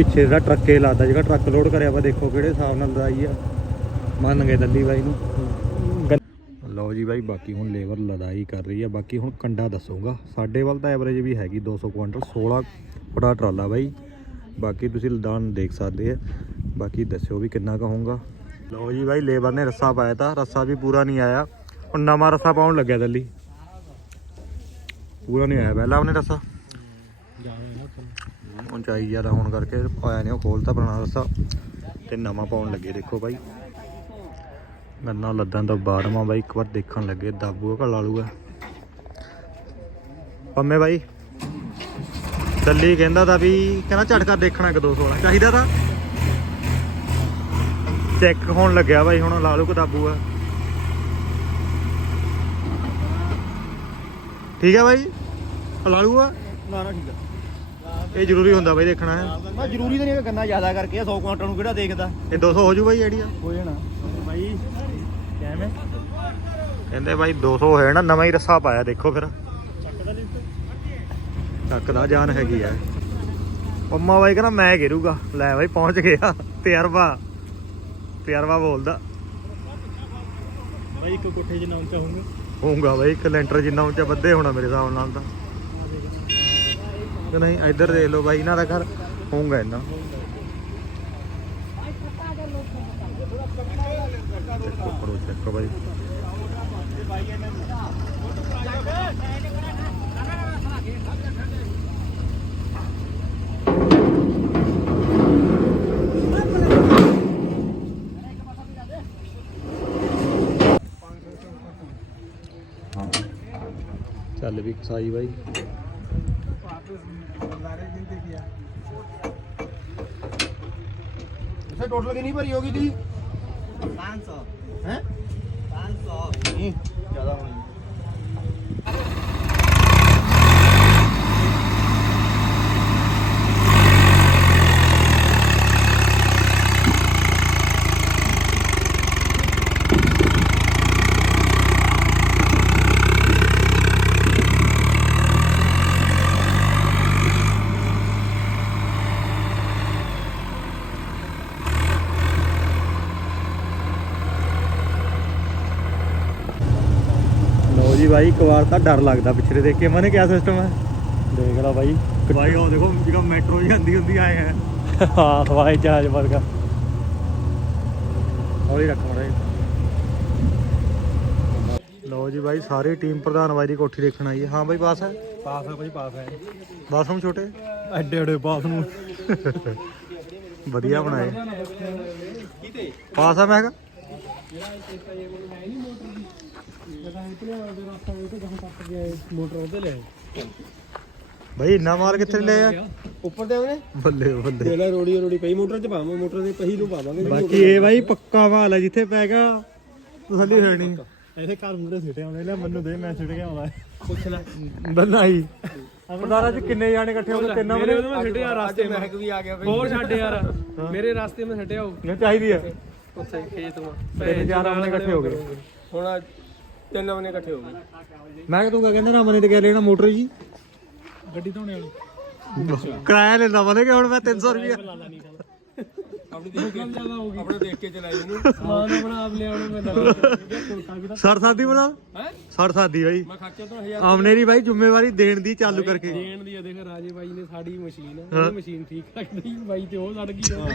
ਪਿੱਛੇ ਜਿਹੜਾ ਟਰੱਕੇ ਲੱਗਦਾ ਜਿਹੜਾ ਟਰੱਕ ਲੋਡ ਕਰਿਆ ਵਾ, ਦੇਖੋ ਕਿਹੜੇ ਹਿਸਾਬ ਨਾਲ ਲਦਾਈ ਆ। ਮੰਨ ਗਏ ਦੱਲੀ ਬਾਈ ਨੂੰ। ਲਓ ਜੀ ਬਾਈ, ਬਾਕੀ ਹੁਣ ਲੇਬਰ ਲਦਾਈ ਕਰ ਰਹੀ ਆ। ਬਾਕੀ ਹੁਣ ਕੰਡਾ ਦੱਸੂਗਾ। ਸਾਡੇ ਵੱਲ ਤਾਂ ਐਵਰੇਜ ਵੀ ਹੈਗੀ 200 ਕੁਇੰਟਲ 16 ਫੁੱਟਾ ਟਰਾਲਾ ਬਾਈ। ਬਾਕੀ ਤੁਸੀਂ ਲਦਾਨ ਦੇਖ ਸਕਦੇ ਆ। ਬਾਕੀ ਦੱਸਿਓ ਵੀ ਕਿੰਨਾ ਕਹੂੰਗਾ ਲਓ ਜੀ ਬਾਈ, ਲੇਬਰ ਨੇ ਰੱਸਾ ਪਾਇਆ ਤਾਂ, ਰੱਸਾ ਵੀ ਪੂਰਾ ਨਹੀਂ ਆਇਆ। ਹੁਣ ਨਵਾਂ ਰੱਸਾ ਪਾਉਣ ਲੱਗਿਆ ਦੱਲੀ। ਪੂਰਾ ਨਹੀਂ ਆਇਆ, ਪਹਿਲਾਂ ਉਹਨੇ ਰੱਸਾ। ਉਚਾਈ ਜ਼ਿਆਦਾ ਹੋਣ ਕਰਕੇ ਪਾਇਆ ਨਹੀਂ ਉਹ ਖੋਲਤਾ ਪੁਰਾਣਾ ਰੱਸਾ ਤੇ ਨਵਾਂ ਪਾਉਣ ਲੱਗੇ, ਦੇਖੋ ਬਾਈ। ਗੰਨਾ ਲੱਦਾਂ ਤੋਂ ਬਾਰਵਾਂ ਬਾਈ ਇੱਕ ਵਾਰ ਦੇਖਣ ਲੱਗੇ, ਦਾਬੂ ਘਲਾ ਲੂਗਾ ਪੰਮੇ ਬਾਈ। ਦੱਲੀ ਕਹਿੰਦਾ ਤਾਂ ਵੀ, ਕਹਿੰਦਾ ਝਟਕਾ ਦੇਖਣਾ ਇੱਕ 216 ਚਾਹੀਦਾ ਤਾਂ? ਚੈੱਕ ਹੋਣ ਲੱਗਿਆ ਬਾਈ, ਹੁਣ ਲਾ ਲੂ ਆ। ਠੀਕ ਹੈ ਬਾਈ? ਲਾ ਲੂਗਾ ਨਾ ਨਾ ਠੀਕ ਆ। ਇਹ ਜ਼ਰੂਰੀ ਹੁੰਦਾ ਬਾਈ ਦੇਖਣਾ। ਹੈ ਮੈਂ ਜ਼ਰੂਰੀ ਤਾਂ ਨਹੀਂ ਕਿ ਗੰਨਾ ਜ਼ਿਆਦਾ ਕਰਕੇ 100 ਕੁਆਂਟਲ ਨੂੰ ਕਿਹੜਾ ਦੇਖਦਾ? ਇਹ 200 ਹੋ ਜੂ ਬਾਈ ਆਈਡੀਆ ਹੋ ਜਾਣਾ। ਬਾਈ ਕਿਵੇਂ? ਕਹਿੰਦੇ ਬਾਈ 200 ਹੈ ਨਾ ਨਵਾਂ ਹੀ ਰੱਸਾ ਪਾਇਆ ਦੇਖੋ ਫਿਰ। ਚੱਕਦਾ ਜਾਨ ਹੈਗੀ ਆ। ਪੰਮਾ ਬਾਈ ਕਹਿੰਦਾ ਮੈਂ ਗਿਰੂਗਾ। ਲੈ ਬਾਈ ਪਹੁੰਚ ਗਿਆ ਤਜਰਬਾ। ਤਜਰਬਾ ਬੋਲਦਾ। ਬਾਈ ਇੱਕ ਕੋਠੇ ਜਿੰਨਾ ਉੱਚਾ ਹੋਊਗਾ। ਹੋਊਗਾ ਬਾਈ ਇੱਕ ਲੈਂਟਰ ਜਿੰਨਾ ਉੱਚਾ ਵੱਧੇ ਹੋਣਾ ਮੇਰੇ ਹਿਸਾਬ ਨਾਲ ਤਾਂ। ਕਿ ਨਹੀਂ, ਇੱਧਰ ਦੇਖ ਲਓ ਬਾਈ, ਇਹਨਾਂ ਦਾ ਘਰ ਹੋਊਗਾ ਇੰਨਾ। ਚੈੱਕ ਕਰੋ ਚੈੱਕ ਬਾਈ। ਚੱਲ ਵੀ ਕਸਾਈ ਬਾਈ। ਇਸੇ ਟੋਟਲ ਕਿੰਨੀ ਭਰੀ ਹੋਗੀ ਦੀ 500 ਹੈ? 500 ਨਹੀਂ ਜ਼ਿਆਦਾ ਹੋਣੀ ਬਾਈ ਇੱਕ ਵਾਰ ਤਾਂ ਡਰ ਲੱਗਦਾ ਪਿਛਲੇ ਦੇਖ ਕੇ। ਮਨੇ ਕਿਆ ਸਿਸਟਮ ਹੈ ਦੇਖ ਲਾ ਬਾਈ ਬਾਈ ਉਹ ਦੇਖੋ ਜਿਹੜਾ ਮੈਟਰੋ ਜਾਂਦੀ ਹੁੰਦੀ ਆਏ ਹੈ ਹਾਂ ਹਵਾਈ ਜਹਾਜ਼ ਵਰਗਾ। ਹੌਲੀ ਰੱਖ ਮੜਾ ਲਓ ਜੀ ਬਾਈ ਸਾਰੀ ਟੀਮ ਪ੍ਰਧਾਨ ਬਾਈ ਦੀ ਕੋਠੀ ਦੇਖਣ ਆਈ ਹੈ। ਹਾਂ ਬਾਈ ਪਾਸ ਹੈ? ਪਾਸ ਹੈ ਬਾਈ ਪਾਸ ਹੈ। ਬਾਥਰੂਮ ਛੋਟੇ? ਐਡੇ ਐਡੇ ਪਾਸ ਨੂੰ ਵਧੀਆ ਬਣਾਏ। ਪਾਸ ਆ ਮੈਂ ਕਿਹਾ? ਮੋਟਰ ਉਹਦੇ ਲੈ ਬਾਈ ਇੰਨਾ ਮਾਲ ਕਿੱਥੇ ਲੈ ਆ? ਉੱਪਰ ਤੇ ਉਹਨੇ ਬੱਲੇ ਬੱਲੇ। ਦੇਲਾ ਰੋੜੀ ਰੋੜੀ ਪਈ ਮੋਟਰ 'ਚ ਪਾਵਾਂ ਮੋਟਰ ਦੇ ਪਹੀ ਨੂੰ ਪਾਵਾਂਗੇ। ਬਾਕੀ ਇਹ ਬਾਈ ਪੱਕਾ ਮਾਲ ਹੈ ਜਿੱਥੇ ਪੈ ਗਿਆ ਤਸੱਲੀ ਹੋਣੀ ਐਸੇ ਘਰ ਮੂਰੇ ਸਿੱਟੇ ਆਉਂਦੇ ਲੈ ਮੈਨੂੰ ਦੇ ਮੈਂ ਸਿੱਟ ਕੇ ਆਉਂਦਾ। ਪੁੱਛ ਲੈ। ਬੰਨਾਈ ਪਰਦਾਰਾ ਚ ਕਿੰਨੇ ਜਾਣੇ ਇਕੱਠੇ ਹੋ ਗਏ ਤਿੰਨ ਮੇਰੇ ਬਰੇ ਮੈਂ ਛੱਡਿਆ ਰਸਤੇ ਮੈਂ ਵੀ ਆ ਗਿਆ ਹੋਰ ਛੱਡ ਯਾਰ। ਮੇਰੇ ਰਸਤੇ ਮੈਂ ਛੱਡਿਆ ਉਹ। ਚਾਹੀਦੀ ਹੈ ਉੱਥੇ ਖੇਤ ਮਾ ਤਿੰਨ ਚਾਰ ਆਪਣੇ ਇਕੱਠੇ ਹੋ ਗਏ। ਹੁਣ ਤਿੰਨ ਮਨੇ ਇਕੱਠੇ ਹੋ ਗਏ। ਮੈਂ ਕਿ ਤੂੰ ਕਿਆ ਕਹਿੰਦਾ ਰਾਮਨੇ ਤੇ ਕਿਆ ਲੈਣਾ ਮੋਟਰ ਜੀ? ਗੱਡੀ ਧੋਣੇ ਵਾਲੀ। ਕਿਰਾਇਆ ਲੈਂਦਾ ਮਨੇ ਕਿ ਹੁਣ ਮੈਂ 300 ਰੁਪਏ ਆਪਣੀ ਦੇਖ ਕੇ ਜ਼ਿਆਦਾ ਹੋ ਗਈ। ਆਪਣੇ ਦੇਖ ਕੇ ਚਲਾਈ ਇਹਨੂੰ। ਸਮਾਨ ਆਪਣਾ ਆਪ ਲਿਆਉਣੇ ਮੈਂ ਨਾਲ ਕੋਟਾ ਵੀ ਸੜ ਸਾਦੀ ਬਣਾ? ਹੈ? ਸੜ ਸਾਦੀ ਬਾਈ। ਮੈਂ ਖਰਚਾ ਤਾਂ 1000 ਆਮਨੇ ਦੀ ਬਾਈ ਜ਼ਿੰਮੇਵਾਰੀ ਦੇਣ ਦੀ ਚਾਲੂ ਕਰਕੇ। ਦੇਣ ਦੀ ਆ ਦੇਖ ਰਾਜੇ ਬਾਈ ਨੇ ਸਾਡੀ ਮਸ਼ੀਨ ਉਹ ਮਸ਼ੀਨ ਠੀਕ ਰੱਖਦੀ ਬਾਈ ਤੇ ਉਹ ਸੜ ਗਈ ਉਹ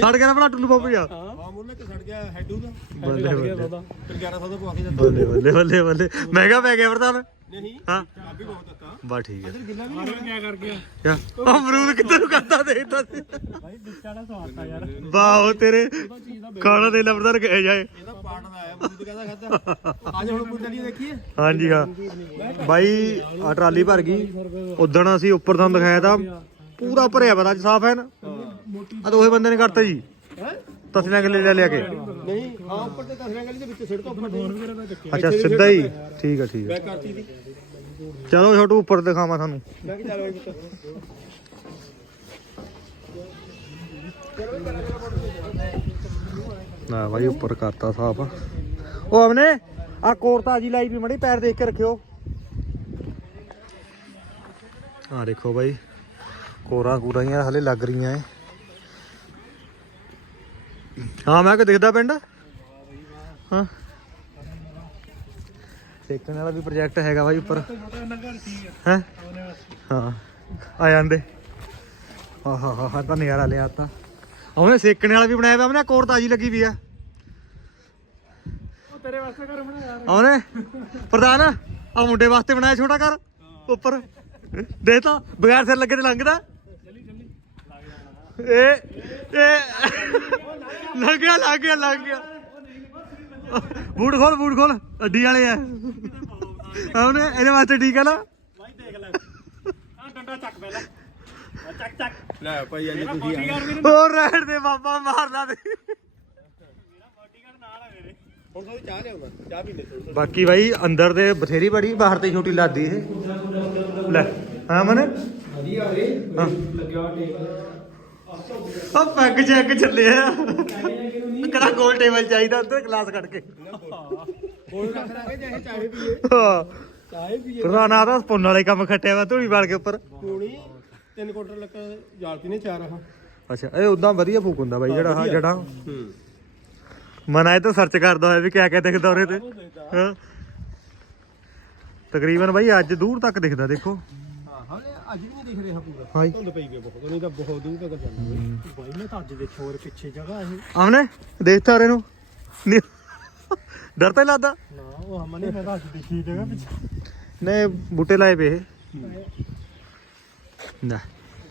ਸੜ ਗਿਆ ਨਾ ਬਣਾ ਟੁੱਲੂ ਪੰਪ ਜਾ ਹਾਂ। ਮੁੰਨੇ ਕਿ ਸੜ ਗਿਆ ਹੈਡੂ ਦਾ। ਬੱਲੇ ਗਿਆ ਬੱਲੇ। ਉਹਦਾ ਫਿਰ 1100 ਦਾ ਪਵਾ ਕੇ ਜਾਂਦਾ ਬੱਲੇ ਬੱਲੇ ਬੱਲੇ ਬੱਲੇ। ਮਹਿੰਗਾ ਪੈ ਗਿਆ ਪ੍ਰਧਾਨ ਨਹੀਂ। ਹਾਂ। ਚਾਬੀ ਬਹੁਤ ਦਿੱਤਾ ਬਾ ਠੀਕ ਹੈ ਗਿੱਲਾ ਵੀ ਆਹ ਕੀ ਕਰ ਗਿਆ ਕਿਆ ਅਮਰੂਦ ਕਿੱਧਰ ਨੂੰ ਕਰਦਾ ਦੇਖਦਾ ਸੀ ਭਾਈ ਦਿੱਤਾ ਦਾ ਸਵਾਦ ਆ ਯਾਰ। ਵਾਹ ਤੇਰੇ ਖਾਣਾ ਦੇ ਲਬਦਰ ਗਏ ਜਾਏ। ਇਹਦਾ ਪਾਟ ਦਾ ਆਇਆ ਮੂਦ ਕਹਿੰਦਾ ਖਾਦਾ ਅੱਜ ਹੁਣ ਪੁੱਛਣੀ ਦੇਖੀਏ। ਹਾਂਜੀ ਹਾਂ। ਬਾਈ ਆ ਟਰਾਲੀ ਭਰ ਗਈ। ਉਦਣ ਅਸੀਂ ਉੱਪਰ ਤੁਹਾਨੂੰ ਦਿਖਾਇਆ ਤਾਂ ਪੂਰਾ ਭਰਿਆ ਪਤਾ ਅੱਜ ਸਾਫ਼ ਹੈ ਨਾ? ਆ ਦੋਹੇ ਬੰਦੇ ਨੇ ਕਰਤਾ ਜੀ। ਹੈ? ਤਸਲੀਆਂ ਕਿੱਲੇ ਲੈ ਲਿਆ ਕੇ? ਨਹੀਂ ਹਾਂ ਉੱਪਰ ਤੇ ਤਸਰੀਆਂ ਗਲੀ ਦੇ ਵਿੱਚ ਸਿੱਟ ਤੋਂ ਉੱਪਰ ਤੇ ਅੱਛਾ ਸਿੱਧਾ ਹੀ? ਠੀਕ ਆ ਠੀਕ ਆ। ਬੈਕ ਕਰਤੀ ਚਲੋ ਛੋਟੂ ਉੱਪਰ ਦਿਖਾਵਾਂ ਤੁਹਾਨੂੰ। ਮੈਂ ਕਿ ਚੱਲ ਓਏ ਪੁੱਤ। ਨਾ ਬਾਈ ਉੱਪਰ ਕਰਤਾ ਸਾਫ਼। ਉਹ ਅਮਨੇ ਆ ਕੋਰ ਤਾਜੀ ਲਾਈ ਵੀ ਮੜੀ ਪੈਰ ਦੇਖ ਕੇ ਰੱਖਿਓ। ਆ ਦੇਖੋ ਬਾਈ ਕੋਰਾਂ ਕੂਰਾਈਆਂ ਹਲੇ ਲੱਗ ਰਹੀਆਂ ਏ ਹਾਂ ਮੈਂ ਕਿ ਦਿਖਦਾ ਪਿੰਡ? ਹਾਂ। ਦੇਖਣ ਵਾਲਾ ਵੀ ਪ੍ਰੋਜੈਕਟ ਹੈਗਾ ਬਾਈ ਉੱਪਰ। ਹੈ? ਹਾਂ ਆ ਜਾਂਦੇ। ਆਹ ਹਾ ਹਾ ਤਾਂ ਨਜ਼ਾਰਾ ਲਿਆ ਤਾ। ਉਹਨੇ ਸੇਕਣੇ ਵਾਲਾ ਵੀ ਬਣਾਇਆ ਪਿਆ ਉਹਨੇ ਕੋਰ ਤਾਜੀ ਲੱਗੀ ਵੀ ਆ। ਉਹ ਤੇਰੇ ਵਾਸਤੇ ਘਰ ਬਣਾਇਆ ਉਹਨੇ ਪ੍ਰਧਾਨ ਆ ਮੁੰਡੇ ਵਾਸਤੇ ਬਣਾਇਆ ਛੋਟਾ ਘਰ ਉੱਪਰ। ਦੇ ਤਾਂ ਬਗੈਰ ਸਿਰ ਲੱਗੇ ਤੇ ਲੰਘਦਾ। ਇਹ ਇਹ। ਲੱਗ ਗਿਆ ਲੱਗ ਗਿਆ ਲੱਗ ਗਿਆ। ਬੂਟ ਖੋਲ ਬੂਟ ਖੋਲ ਅੱਡੀ ਵਾਲੇ ਆ। ਉਹਨੇ ਇਹਦੇ ਵਾਸਤੇ ਠੀਕ ਆ ਨਾ? ਲੈ ਭਾਈ ਅੱਜ ਤੁਸੀਂ ਆ। ਹੋਰ ਰਹਿਣ ਦੇ ਬਾਬਾ ਮਾਰਦਾ ਦੇ। ਹੁਣ ਤੁਸੀਂ ਚਾਹ ਲਿਆਉਂਦਾ ਚਾਹ ਪੀ ਲੈ ਬਾਕੀ ਬਾਈ ਅੰਦਰ ਦੇ ਬਥੇਰੀ ਬੜੀ ਬਾਹਰ ਤੇ ਛੋਟੀ ਲਾਦੀ ਇਹ। ਲੈ ਹਾਂ ਮਨ? ਵਧੀਆ ਰੇ ਲੱਗਿਆ ਟੇਕ ਆ ਪੈਗ ਚੈੱਕ ਚੱਲਿਆ ਕਿਹੜਾ ਗੋਲ ਟੇਬਲ ਚਾਹੀਦਾ ਉੱਧਰ ਗਲਾਸ ਕੱਢ ਕੇ। ਕੋਲ ਰੱਖ ਲਾਂਗੇ ਚਾਹੇ ਚਾਹੇ ਪੀਏ ਹਾਂ। ਚਾਹੇ ਦਾ ਪੁੰਨ ਵਾਲੇ ਕੰਮ ਖੱਟਿਆ ਵਾ ਧੂੜੀ ਵਾਲ ਕੇ ਉੱਪਰ। ਕੋਣੀ ਤਿੰਨ ਕੁਆਂਟਲ ਲੱਕ ਜਾਲਤੀ ਨੇ ਚਾਰ ਆਹ ਅੱਛਾ ਇਹ ਉਦਾਂ ਵਧੀਆ ਫੂਕ ਹੁੰਦਾ ਬਾਈ ਜਿਹੜਾ ਹਾਂ। ਤਾਂ ਸਰਚ ਕਰਦਾ ਹੋਇਆ ਵੀ ਕਿਆ ਕਿਆ ਦਿਖਦਾ ਉਹਦੇ ਤੇ। ਹਾਂ। ਤਕਰੀਬਨ ਬਾਈ ਅੱਜ ਦੂਰ ਤੱਕ ਦਿਖਦਾ ਦੇਖੋ। ਅੱਜ ਵੀ ਨਹੀਂ ਦਿਖ ਰਿਹਾ ਪੂਰਾ। ਹਾਂ ਧੁੰਦ ਪਈ ਗਈ ਬਹੁਤ ਨਹੀਂ ਤਾਂ ਬਹੁਤ ਦੂਰ ਤੱਕ ਜਾਂਦਾ ਬਾਈ ਮੈਂ ਤਾਂ ਅੱਜ ਦੇਖਿਆ ਹੋਰ ਪਿੱਛੇ ਜਗ੍ਹਾ ਇਹ। ਆਮਨੇ ਦੇਖਤਾ ਉਹਰੇ ਨੂੰ। ਨੀ- ਡਰ ਤਾਂ ਨੀ ਲੱਗਦਾ? ਨਾ ਉਹ ਹਮਨੇ ਮੈਂ ਤਾਂ ਅੱਜ ਦੇਖੀ ਜਗ੍ਹਾ ਪਿੱਛੇ। ਨੇ ਬੂਟੇ ਲਾਏ ਪਏ ਇਹ। ਨਾ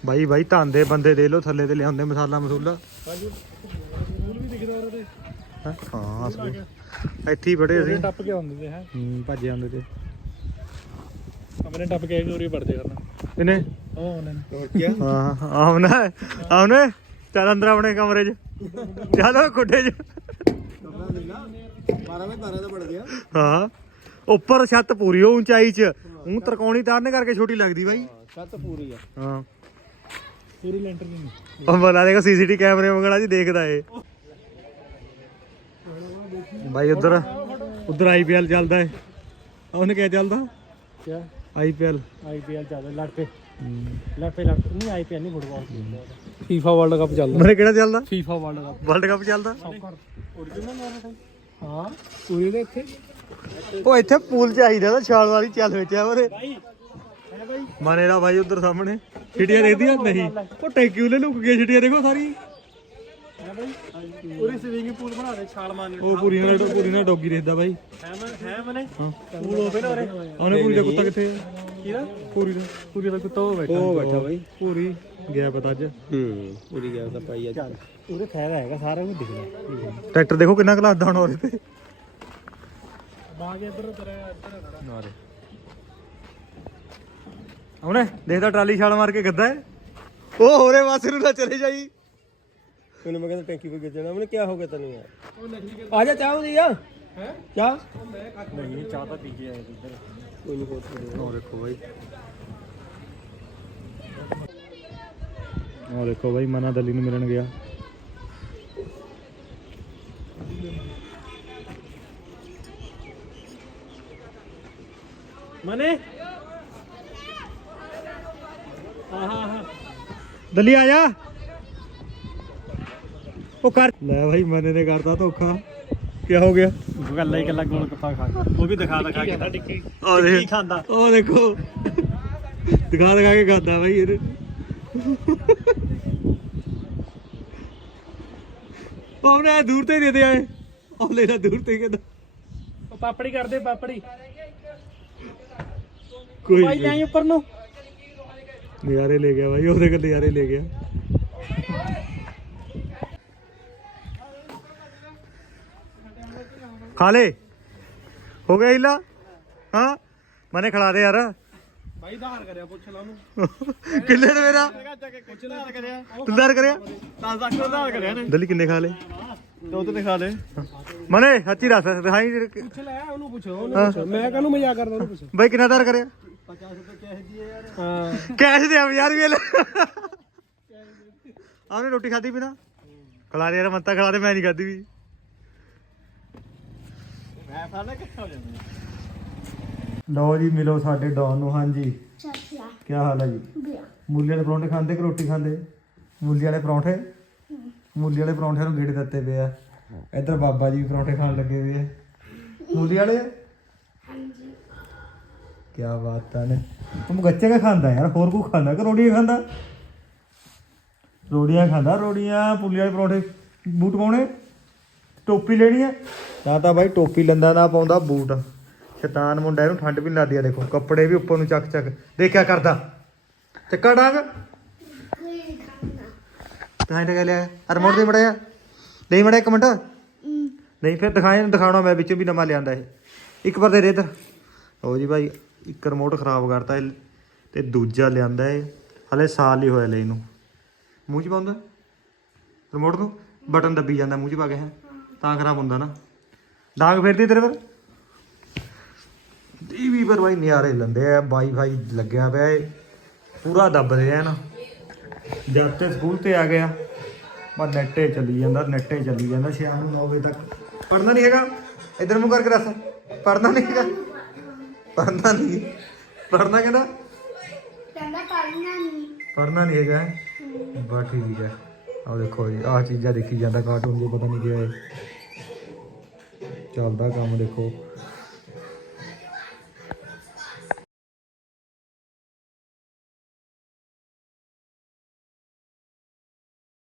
ਬਾਈ ਬਾਈ ਧਾਂਦੇ ਬੰਦੇ ਦੇ ਲੋ ਥੱਲੇ ਤੇ ਲਿਆਉਂਦੇ ਮਸਾਲਾ ਮਸੂਲਾ। ਸਕੂਲ ਵੀ ਦਿਖਦਾ ਉਹਦੇ ਹੈਂ? ਹਾਂ ਸਕੂਲ। ਇੱਥੇ ਹੀ ਬੜੇ ਅਸੀਂ। ਟੱਪ ਕੇ ਆਉਂਦੇ ਤੇ ਹੈ। ਹੂੰ ਭੱਜ ਜਾਂਦੇ ਤੇ। ਪੜਦੇ ਕਰਨਾ। ਇਹਨੇ? ਉਹ ਉਹਨੇ। ਹੋਰ ਕੀ ਹਾਂ ਆਉਣਾ ਆਉਣੇ ਚੱਲ ਅੰਦਰ ਆਪਣੇ ਕਮਰੇ 'ਚ। ਚਲੋ ਕੁੱਡੇ 'ਚ। ਕਮਰਾ ਲੈ ਲਾ 12 ਬਾਈ 12 ਦਾ ਬਣ ਗਿਆ ਹਾਂ ਉੱਪਰ ਛੱਤ ਪੂਰੀ ਉਹ ਉਚਾਈ 'ਚ। ਉਹ ਤਰਕੌਣੀ ਤਾਰਨੇ ਕਰਕੇ ਛੋਟੀ ਲੱਗਦੀ ਬਾਈ। ਛੱਤ ਪੂਰੀ ਆ। ਹਾਂ। ਪੂਰੀ ਲੈਂਟਰ ਨਹੀਂ। ਉਹ ਬਲਾ ਦੇਖੋ ਸੀਸੀਟੀ ਕੈਮਰੇ ਮੰਗਣਾ ਜੀ ਦੇਖਦਾ ਏ ਬਾਈ ਉਧਰ ਉਧਰ ਆਈਪੀਐਲ ਚੱਲਦਾ ਏ। ਉਹਨੇ ਕਿਆ ਚੱਲਦਾ? ਕਿਆ? ਆਈਪੀਐਲ ਆਈਪੀਐਲ ਚੱਲਦਾ ਲੜ ਪੇ ਲੜ ਪੇ ਲੜ ਨਹੀਂ ਆਈਪੀਐਲ ਨਹੀਂ ਫੁੱਟਬਾਲ ਫੀਫਾ ਵਰਲਡ ਕੱਪ ਚੱਲਦਾ। ਮਰੇ ਕਿਹੜਾ ਚੱਲਦਾ? FIFA world cup. World cup ਚੱਲਦਾ? ਹਾਂ ਪੂਰੀ ਦੇ ਇੱਥੇ। ਉਹ ਇੱਥੇ ਪੂਲ ਚਾਹੀਦਾ ਤਾਂ ਛਾਲ ਵਾਲੀ ਚੱਲ ਵਿੱਚ ਆ ਮਰੇ ਬਾਈ। ਹੈ ਬਾਈ। ਮਾਨੇ ਦਾ ਬਾਈ ਉਧਰ ਸਾਹਮਣੇ। ਛਿਟੀਆਂ ਦੇਖਦੀਆਂ ਨਹੀਂ। ਉਹ ਟੈਂਕੀ ਉਲੇ ਲੁਕ ਗਏ ਛਿਟੀਆਂ ਦੇਖੋ ਸਾਰੀ। ਹੈ ਬਾਈ। ਪੂਰੀ ਸਵਿਮਿੰਗ ਪੂਲ ਬਣਾ ਦੇ ਛਾਲ ਮਾਰਨੀ। ਉਹ ਪੂਰੀ ਨਾਲ ਪੂਰੀ ਨਾਲ ਡੋਗੀ ਦੇਖਦਾ ਬਾਈ। ਹੈ ਮੈਂ ਹੈ। ਮਨੇ ਹਾਂ ਪੂਲ ਹੋਵੇ ਨਾ ਉਰੇ? ਉਹਨੇ ਪੂਰੀ ਦਾ ਕੁੱਤਾ ਕਿੱਥੇ? ਆ ਕਿਹਦਾ ਪੂਰੀ ਦਾ ਪੂਰੀ ਦਾ ਕੁੱਤਾ ਉਹ ਬੈਠਾ। ਉਹ ਬੈਠਾ ਬਾਈ। ਪੂਰੀ ਗਿਆ ਪਤਾ ਅੱਜ। ਹੂੰ ਪੂਰੀ ਗਿਆ ਤਾਂ ਪਾਈ ਅੱਜ। ਉਹਦੇ ਫਾਇਦਾ ਹੈਗਾ ਸਾਰਾ ਕੁਝ ਦਿਖਦਾ। ਟਰੈਕਟਰ ਦੇਖੋ ਕਿੰਨਾ ਕਲਾਸ ਦਾ ਹੁਣ ਉਹਦੇ ਤੇ। ਬਾਗ ਇੱਧਰ ਤੇਰੇ ਇੱਧਰ ਖੜਾ ਨਾਰੇ ਉਹਨੇ ਦੇਖਦਾ ਟਰਾਲੀ ਛਾਲ ਮਾਰ ਕੇ ਗੱਦਾ ਹੈ। ਉਹ ਹੋਰੇ ਪਾਸੇ ਨੂੰ ਨਾ ਚਲੇ ਜਾਈ। ਉਹਨੇ ਮੈਂ ਕਹਿੰਦਾ ਟੈਂਕੀ ਪੇ ਗਿਰ ਉਹਨੇ ਕੀ ਹੋ ਗਿਆ ਤੈਨੂੰ ਯਾਰ। ਉਹ ਆ ਜਾ ਚਾਹ ਹੁੰਦੀ ਆ। ਹੈ? ਚਾਹ? ਨਹੀਂ ਚਾਹ ਤਾਂ ਪੀ ਕੇ ਆਏ ਇੱਧਰ। ਕੋਈ ਨਹੀਂ ਕੋਈ ਉਹ ਦੇਖੋ ਬਾਈ। ਉਹ ਦੇਖੋ ਬਾਈ ਮਨਾ ਦਲੀ ਨੂੰ ਮਿਲਣ ਗਿਆ। ਮਨੇ? ਆਹਾ ਆਹਾ। ਦਲੀ ਆ ਜਾ। ਉਹ ਕਰ। ਲੈ ਭਾਈ ਮਨੇ ਨੇ ਕਰਤਾ ਧੋਖਾ। ਕੀ ਹੋ ਗਿਆ? ਗੱਲਾਂ ਹੀ ਗੱਲਾਂ ਗੋਲ ਗੱਪਾ ਖਾ ਉਹ ਵੀ ਦਿਖਾ ਦਿਖਾ ਕੇ। ਟਿੱਕੀ ਉਹ ਦੇਖ ਖਾਂਦਾ? ਉਹ ਦੇਖੋ। ਦਿਖਾ ਦਿਖਾ ਕੇ ਖਾਂਦਾ ਬਾਈ ਇਹਨੇ। ਉਹਨੇ ਦੂਰ ਤੇ ਦੇ ਦੇ ਆਏ। ਉਹ ਲੈਣਾ ਦੂਰ ਤੇ ਕਹਿੰਦਾ। ਉਹ ਪਾਪੜੀ ਕਰਦੇ ਪਾਪੜੀ। ਕੋਈ ਭਾਈ ਨਹੀਂ। ਲੈ ਉੱਪਰ ਨੂੰ। ਨਜ਼ਾਰੇ ਲੈ ਗਿਆ ਬਾਈ ਉਹਦੇ ਕੋਲ ਨਜ਼ਾਰੇ ਲੈ ਗਿਆ। ਖਾ ਲੈ। ਹੋ ਗਿਆ ਹੀਲਾ? ਹਾਂ? ਮਨੇ ਖਿਲਾ ਦੇ ਯਾਰ। ਭਾਈ ਧਾਰ ਕਰਿਆ ਪੁੱਛ ਲਾ ਉਹਨੂੰ। ਕਿੰਨੇ ਨੇ ਮੇਰਾ? ਪੁੱਛ ਧਾਰ ਕਰਿਆ। ਤੁੰਦਾਰ ਕਰਿਆ? 10 ਲੱਖ ਦਾ ਧਾਰ ਕਰਿਆ ਨੇ ਦਲੀ ਕਿੰਨੇ ਖਾ ਲੇ? ਤੇ ਦਿਖਾ ਦੇ। ਮਨੇ ਸੱਚੀ ਦੱਸ ਦਿਖਾਈ ਪੁੱਛ ਲੈ ਉਹਨੂੰ ਪੁੱਛੋ ਉਹਨੂੰ ਪੁੱਛੋ। ਮੈਂ ਕਾਹਨੂੰ ਮਜ਼ਾਕ ਕਰਦਾ ਉਹਨੂੰ ਪੁੱਛੋ। ਬਾਈ ਕਿੰਨਾ ਦਾਰ ਕਰਿਆ? 50 ਰੁਪਏ ਕੈਸ਼ ਦੀ ਯਾਰ। ਹਾਂ। ਕੈਸ਼ ਦੇ ਯਾਰ ਵੀ ਲੈ। ਆਉਨੇ ਰੋਟੀ ਖਾਦੀ ਵੀ ਨਾ ਖਿਲਾ ਦੇ ਯਾਰ ਮੰਤਾ ਖਿਲਾ ਦੇ ਮੈਂ ਨਹੀਂ ਖਾਦੀ ਵੀ। ਫੜ ਲੈ ਕਿੱਥੇ ਹੋ ਜਾਂਦਾ ਲਓ ਜੀ ਮਿਲੋ ਸਾਡੇ ਡੌਨ ਨੂੰ ਹਾਂਜੀ। ਚਾਚਾ। ਕੀ ਹਾਲ ਹੈ ਜੀ? ਬਿਆ ਮੂਲੀ ਵਾਲੇ ਪਰੌਂਠੇ ਖਾਂਦੇ ਕਿ ਰੋਟੀ ਖਾਂਦੇ? ਮੂਲੀ ਵਾਲੇ ਪਰੌਂਠੇ? ਮੂਲੀ ਵਾਲੇ ਪਰੌਂਠਿਆਂ ਨੂੰ ਗੇੜੇ ਦਿੱਤੇ ਪਏ ਆ। ਇੱਧਰ ਬਾਬਾ ਜੀ ਵੀ ਪਰੌਂਠੇ ਖਾਣ ਲੱਗੇ ਹੋਏ ਆ। ਮੂਲੀ ਵਾਲੇ? ਹਾਂਜੀ। ਕੀ ਬਾਤ ਨੇ। ਤੂੰ ਗੱਚੇ ਕਾ ਖਾਂਦਾ ਯਾਰ ਹੋਰ ਕੋ ਖਾਂਦਾ ਕਿ ਰੋੜੀਆਂ ਖਾਂਦਾ? ਰੋੜੀਆਂ ਖਾਂਦਾ ਰੋੜੀਆਂ ਪੁੱਲੀ ਵਾਲੇ ਪਰੌਂਠੇ ਬੂਟ ਪਾਉਣੇ? ਟੋਪੀ ਲੈਣੀ ਹੈ? ਨਾ ਤਾਂ ਬਾਈ ਟੋਪੀ ਲੈਂਦਾ ਨਾ ਪਾਉਂਦਾ, ਬੂਟ। ਸ਼ੈਤਾਨ ਮੁੰਡਾ, ਇਹਨੂੰ ਠੰਡ ਵੀ ਨੀ ਲੱਗਦੀ ਆ, ਦੇਖੋ। ਕੱਪੜੇ ਵੀ ਉੱਪਰ ਨੂੰ ਚੱਕ ਚੱਕ। ਦੇਖਿਆ ਕਰਦਾ। ਚੱਕਾ ਡਾਂਗ। ਤਾਂ ਇਹਨੇ ਕਹਿ ਲਿਆ। ਰਿਮੋਟ ਦੇ ਮੜਿਆ। ਨਹੀਂ ਮੜਿਆ ਇੱਕ ਮਿੰਟ। ਨਹੀਂ, ਫਿਰ ਦਿਖਾਏ ਦਿਖਾਉਣਾ ਮੈਂ ਵਿੱਚੋਂ ਵੀ ਨਵਾਂ ਲਿਆਂਦਾ ਇਹ। ਇੱਕ ਵਾਰ ਦੇ ਦੇ ਇੱਧਰ। ਲਓ ਜੀ ਭਾਈ ਇੱਕ ਰਿਮੋਟ ਖਰਾਬ ਕਰਤਾ ਇਹ। ਤੇ ਦੂਜਾ ਲਿਆਂਦਾ ਇਹ। ਹਲੇ ਸਾਲ ਹੀ ਹੋਇਆ ਲੈ ਇਹਨੂੰ। ਮੂੰਹ 'ਚ ਪਾਉਂਦਾ। ਰਿਮੋਟ ਨੂੰ। ਬਟਨ ਦੱਬੀ ਜਾਂਦਾ, ਮੂੰਹ 'ਚ ਪਾ ਕੇ। ਹੈ ਤਾਂ ਖਰਾਬ ਹੁੰਦਾ ਨਾ। ਡਾਂਗ ਫੇਰਦੀ ਤੇਰੇ ਪਰ ਟੀਵੀ ਪਰ ਭਾਈ ਨਿਆਰੇ ਲੰਦੇ ਆ ਵਾਈਫਾਈ ਲੱਗਿਆ ਪਿਆ ਏ। ਪੂਰਾ ਦੱਬ ਰਿਹਾ ਨਾ। ਜਦ ਤੇ ਸਕੂਲ ਤੇ ਆ ਗਿਆ ਬਸ ਨੈਟੇ ਚੱਲੀ ਜਾਂਦਾ ਨੈਟੇ ਚੱਲੀ ਜਾਂਦਾ ਸ਼ਾਮ ਨੂੰ 9 ਵਜੇ ਤੱਕ। ਪੜਨਾ ਨਹੀਂ ਹੈਗਾ? ਇਧਰ ਮੂੰਹ ਕਰਕੇ ਦੱਸ। ਪੜਨਾ ਨਹੀਂ ਹੈਗਾ? ਪੜਨਾ ਨਹੀਂ ਪੜਨਾ ਕਹਿੰਦਾ? ਕਹਿੰਦਾ ਪੜਨਾ ਨਹੀਂ ਪੜਨਾ ਨਹੀਂ ਹੈਗਾ? ਬਸ ਠੀਕ ਹੈ। ਆਹ ਦੇਖੋ ਜੀ, ਆਹ ਚੀਜ਼ਾਂ ਦੇਖੀ ਜਾਂਦਾ ਕਾਰਟੂਨ ਜੇ ਪਤਾ ਨਹੀਂ ਕੀ ਹੈ। ਚੱਲਦਾ ਕੰਮ ਦੇਖੋ।